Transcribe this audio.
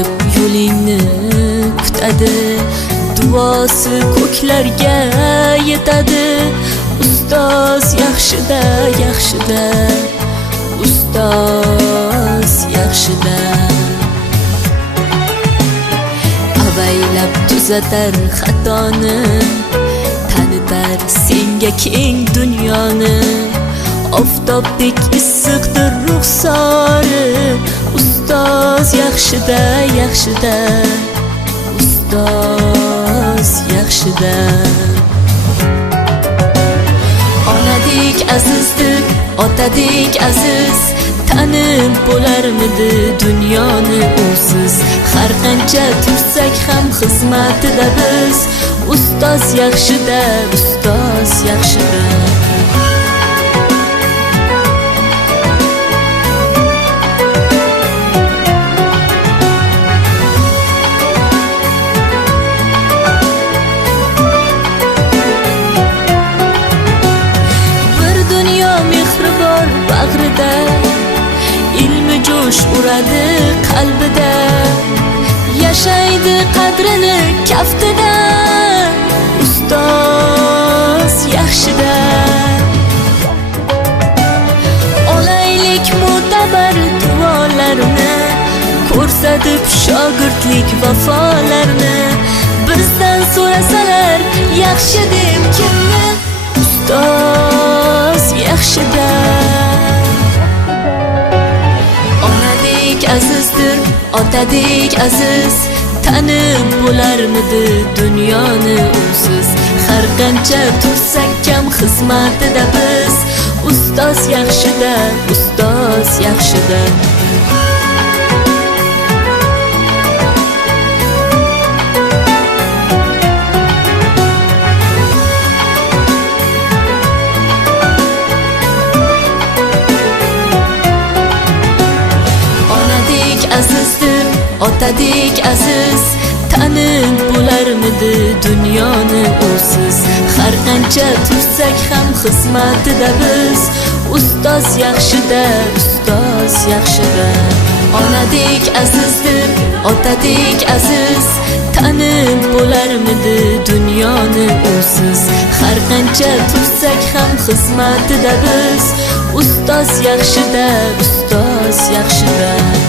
borib yo'lingni kutadi, duosi ko'klarga yetadi. Ustoz yaxshida, yaxshida, ustoz yaxshida. Avaylab tuzatar xatoni, tanitar senga keng dunyoni. Oftobdek issiqdir ruxsori, ustoz yaxshida, yaxshida, ustoz yaxshida. Onadek azizdir, otadek aziz, tanib bo'larmidi dunyoni usiz. Har qancha tursak ham xizmatida biz, ustoz yaxshida, ustoz yaxshida. Bag'rida ilmi jo'sh uradi qalbida, yashaydi qadrini kaftida, ustoz yaxshida. Olaylik mo'tabar duolarni, ko'rsatib shogirdlik vafolarni. Bizdan so'rasalar yaxshi deb kimni, ustoz yaxshida. Azizdir, otadek aziz, tanib bo'larmidi dunyoni usiz. Har qancha tursak kam xizmatida biz, ustoz yaxshida, ustoz yaxshida. Azizdir, otadek aziz, tanib bo'larmidi dunyoni usiz. Har qancha tursak ham xizmatida biz, ustoz yaxshida, ustoz yaxshida. Onadek azizdir, otadek aziz, tanib bo'larmidi dunyoni usiz. Har qancha tursak ham xizmatida biz, ustoz yaxshida, ustoz yaxshida.